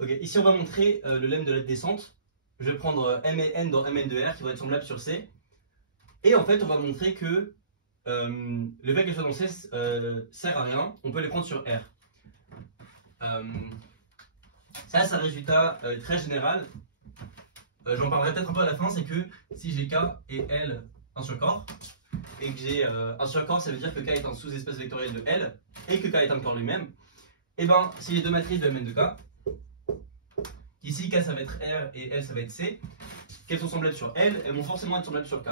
Ok, ici on va montrer le lemme de la descente. Je vais prendre M et N dans Mn de R qui vont être semblables sur C. Et en fait, on va montrer que le fait qu'elles soient dans C sert à rien. On peut les prendre sur R. Ça, c'est un résultat très général. J'en parlerai peut-être un peu à la fin. C'est que si j'ai K et L un surcorps, et que j'ai un surcorps, ça veut dire que K est un sous-espace vectoriel de L, et que K est un corps lui-même. Et bien, si les deux matrices de Mn de K, ici K ça va être R et L ça va être C, qu'elles sont semblables sur L, elles vont forcément être semblables sur K.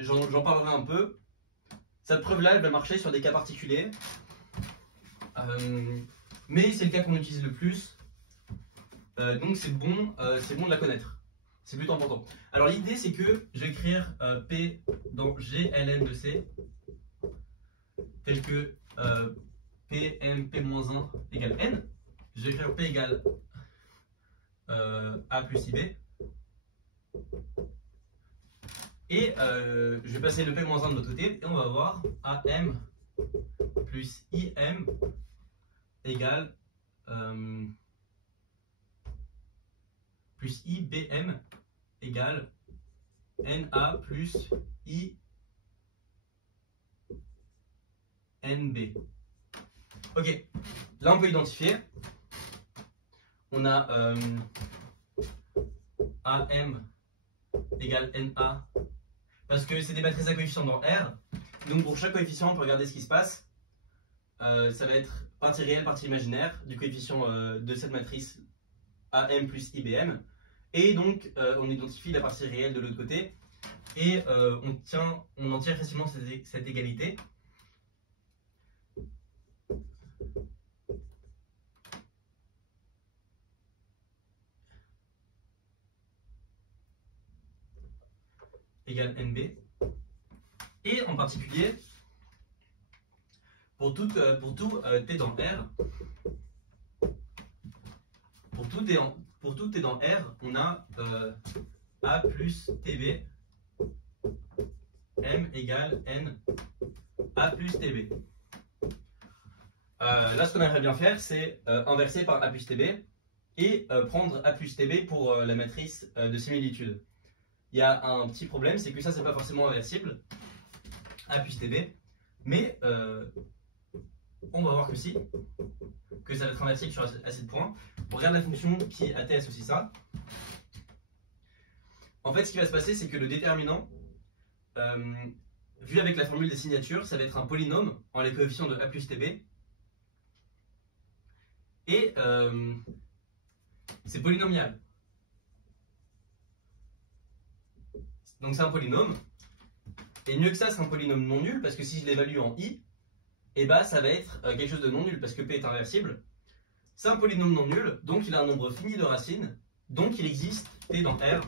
J'en parlerai un peu. Cette preuve-là, elle va marcher sur des cas particuliers. Mais c'est le cas qu'on utilise le plus. Donc c'est bon de la connaître. C'est plutôt important. Alors l'idée c'est que je vais écrire P dans GLN de C tel que PM P-1 égale N. Je vais écrire P égale A plus IB. Et je vais passer le P-1 de l'autre côté et on va avoir AM plus IM égale plus IBM égale NA plus INB. Ok, là on peut identifier. On a AM égale NA parce que c'est des matrices à coefficients dans R. Donc pour chaque coefficient, on peut regarder ce qui se passe. Ça va être partie réelle, partie imaginaire du coefficient de cette matrice AM plus IBM. Et donc on identifie la partie réelle de l'autre côté et on en tire facilement cette égalité. Égale NB. Et en particulier, pour tout T dans R, pour tout T dans R, on a A plus TB, M égale N, A plus TB. Là, ce qu'on aimerait bien faire, c'est inverser par A plus TB et prendre A plus TB pour la matrice de similitude. Il y a un petit problème, c'est que ça, c'est pas forcément inversible, A plus TB, mais on va voir que si, que ça va être inversible sur assez de points. On regarde la fonction qui AT associe ça. En fait, ce qui va se passer, c'est que le déterminant, vu avec la formule des signatures, ça va être un polynôme en les coefficients de A plus TB. Et c'est polynomial. Donc c'est un polynôme. Et mieux que ça, c'est un polynôme non nul, parce que si je l'évalue en i, et bah ça va être quelque chose de non nul, parce que p est inversible. C'est un polynôme non nul, donc il a un nombre fini de racines, donc il existe t dans R,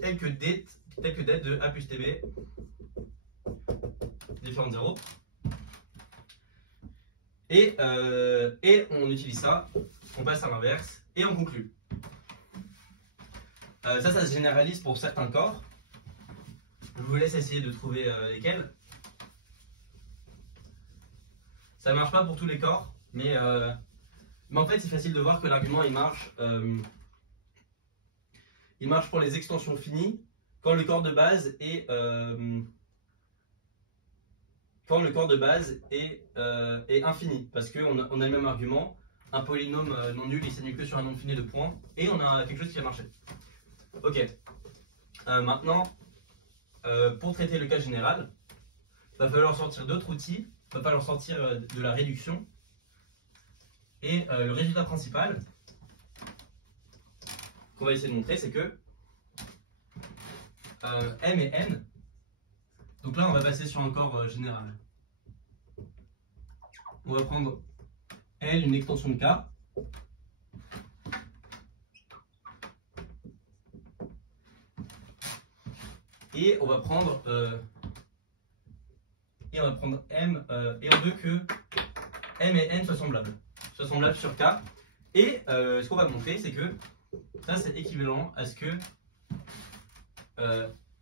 tel que det de a plus tb, différent de 0. Et on utilise ça, on passe à l'inverse, et on conclut. Ça se généralise pour certains corps. Je vous laisse essayer de trouver lesquels. Ça ne marche pas pour tous les corps, mais en fait c'est facile de voir que l'argument il marche pour les extensions finies quand le corps de base est infini, parce qu'on a le même argument, un polynôme non nul il s'annule que sur un nombre fini de points, et on a quelque chose qui a marché. Ok, maintenant pour traiter le cas général, il va falloir sortir d'autres outils, il va falloir sortir de la réduction, et le résultat principal qu'on va essayer de montrer, c'est que M et N, donc là on va passer sur un corps général. On va prendre L, une extension de K, et on va prendre M, et on veut que M et N soient semblables sur K. Et ce qu'on va montrer, c'est que ça c'est équivalent à ce que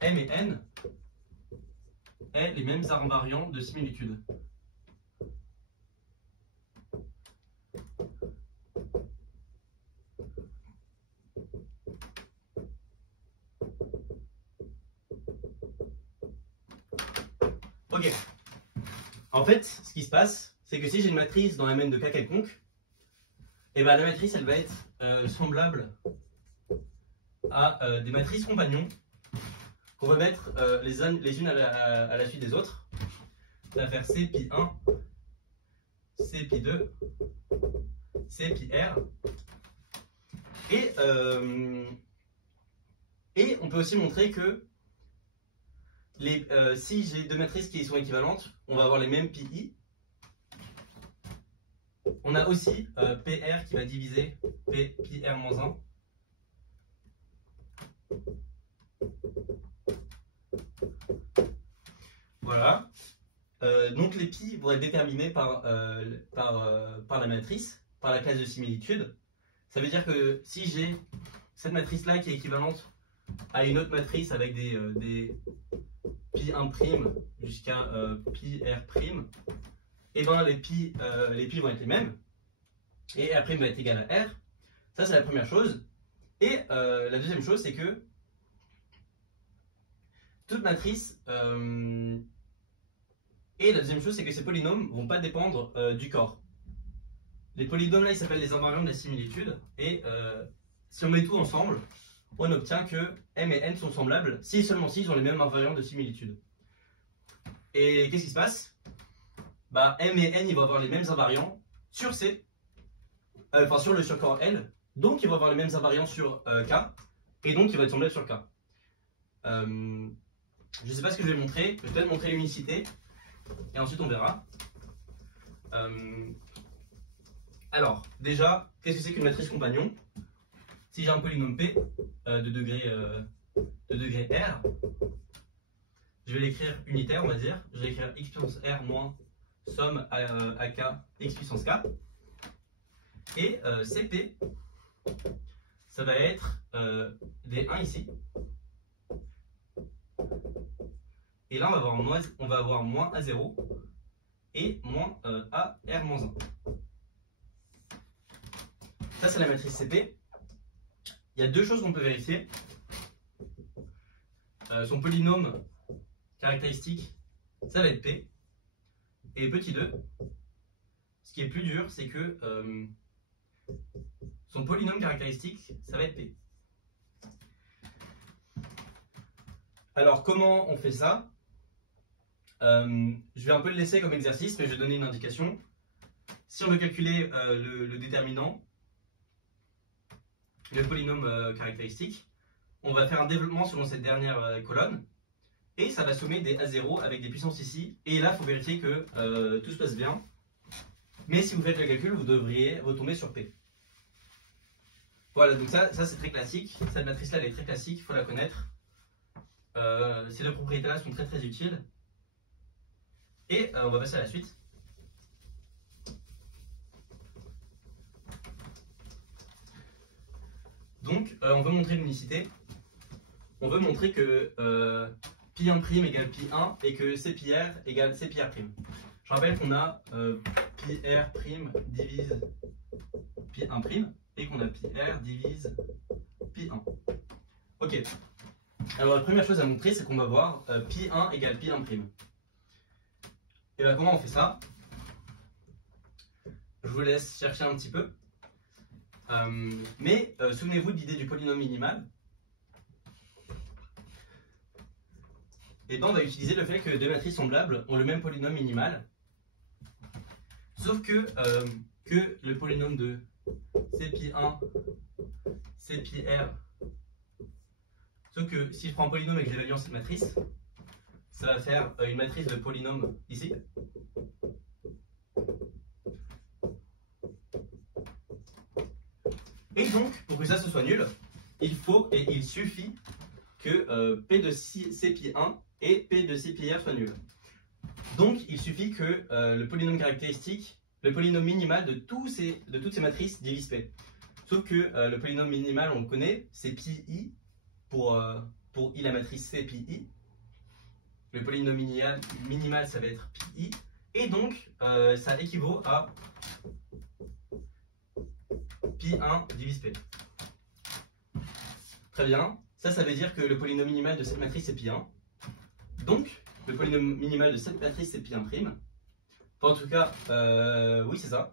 M et N aient les mêmes invariants de similitude. Ok. En fait, ce qui se passe, c'est que si j'ai une matrice dans la domaine de K quelconque, et ben la matrice elle va être semblable à des matrices compagnons qu'on va mettre les unes à la suite des autres. On va faire C pi 1, C pi 2, C pi R. Et on peut aussi montrer que si j'ai deux matrices qui sont équivalentes, on va avoir les mêmes pi. On a aussi PR qui va diviser pi R-1. Voilà. Donc les pi vont être déterminés par la matrice, par la classe de similitude. Ça veut dire que si j'ai cette matrice-là qui est équivalente à une autre matrice avec des pi1' jusqu'à pi R', et ben les pi vont être les mêmes. Et R' va être égal à R. Ça, c'est la première chose. Et la deuxième chose, c'est que toute matrice... et la deuxième chose, c'est que ces polynômes ne vont pas dépendre du corps. Les polynômes là, ils s'appellent les invariants de la similitude. Et si on met tout ensemble, on obtient que M et N sont semblables si et seulement si ils ont les mêmes invariants de similitude. Et qu'est-ce qui se passe? Bah, M et N, ils vont avoir les mêmes invariants sur C, enfin sur le surcorps L, donc ils vont avoir les mêmes invariants sur K, et donc ils vont être semblables sur K. Je ne sais pas ce que je vais montrer, je vais peut-être montrer l'unicité, et ensuite on verra. Alors, déjà, qu'est-ce que c'est qu'une matrice compagnon? Si j'ai un polynôme P de degré R, je vais l'écrire unitaire, on va dire. Je vais écrire x puissance R moins somme à K x puissance K. Et CP, ça va être des 1 ici. Et là, on va avoir moins A0 et moins A R moins 1. Ça, c'est la matrice CP. Il y a deux choses qu'on peut vérifier. Son polynôme caractéristique, ça va être P. Et petit 2, ce qui est plus dur, c'est que son polynôme caractéristique, ça va être P. Alors, comment on fait ça? Je vais un peu le laisser comme exercice, mais je vais donner une indication. Si on veut calculer le déterminant, le polynôme caractéristique, on va faire un développement selon cette dernière colonne, et ça va sommer des A0 avec des puissances ici, et là il faut vérifier que tout se passe bien, mais si vous faites le calcul, vous devriez retomber sur P. Voilà, donc ça c'est très classique, cette matrice-là elle est très classique, il faut la connaître. Ces deux propriétés-là sont très très utiles, et on va passer à la suite. Donc, on veut montrer l'unicité. On veut montrer que pi1' égale pi1 et que cpr égale cpr'. Je rappelle qu'on a pr' divise pi1' et qu'on a pr divise pi1. Ok. Alors, la première chose à montrer, c'est qu'on va voir pi1 égale pi1'. Et bien, comment on fait ça? Je vous laisse chercher un petit peu. Mais souvenez-vous de l'idée du polynôme minimal. Et ben on va utiliser le fait que deux matrices semblables ont le même polynôme minimal. Sauf que le polynôme de Cpi1, Cpr, sauf que si je prends un polynôme et que j'évalue cette matrice, ça va faire une matrice de polynôme ici. Et donc, pour que ça se soit nul, il suffit que P de Cpi1 et P de Cpr soient nuls. Donc, il suffit que le polynôme caractéristique, le polynôme minimal de toutes ces matrices divise P. Sauf que le polynôme minimal, on le connaît, c'est pi pour I la matrice C pi I. Le polynôme minimal, ça va être pi I. Et donc, ça équivaut à pi1 divise P. Très bien. Ça veut dire que le polynôme minimal de cette matrice c'est pi1. Donc, le polynôme minimal de cette matrice c'est pi 1'. Enfin, en tout cas, oui c'est ça.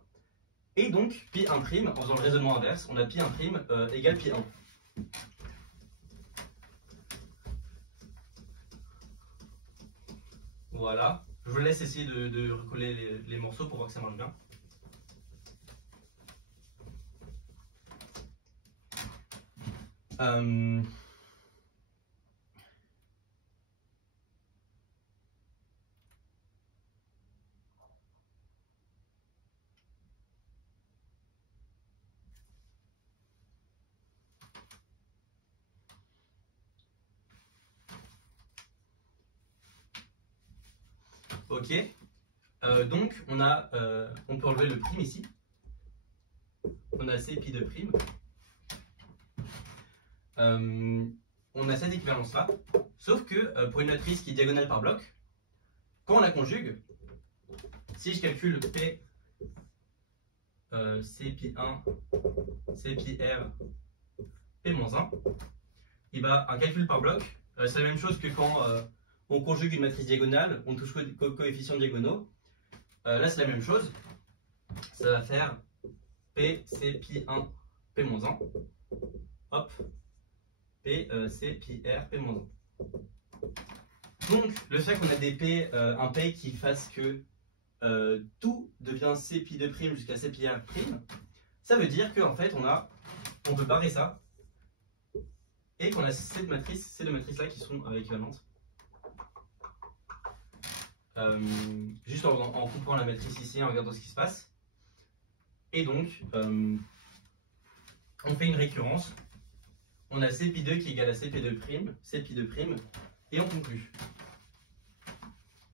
Et donc pi 1', en faisant le raisonnement inverse, on a pi 1' égale pi 1. Voilà. Je vous laisse essayer de recoller les morceaux pour voir que ça marche bien. Ok. Donc on peut enlever le prime ici. On a C pi de prime. On a cette équivalence là. Sauf que pour une matrice qui est diagonale par bloc, quand on la conjugue, si je calcule P C pi 1, C pi R, P-1, et ben, un calcul par bloc, c'est la même chose que quand on conjugue une matrice diagonale, on touche coefficients diagonaux. Là, c'est la même chose. Ça va faire P, C, pi 1, P-1. Hop. P, C, pi, R, P-1. Donc, le fait qu'on a des P, un P qui fasse que tout devient C pi de prime jusqu'à C pi R prime, ça veut dire qu'en fait, on peut barrer ça et qu'on a ces deux matrices-là qui sont équivalentes. Juste en coupant la matrice ici, en regardant ce qui se passe. Et donc, on fait une récurrence. On a C pi 2 qui est égal à C pi 2 prime, C pi 2 prime, et on conclut.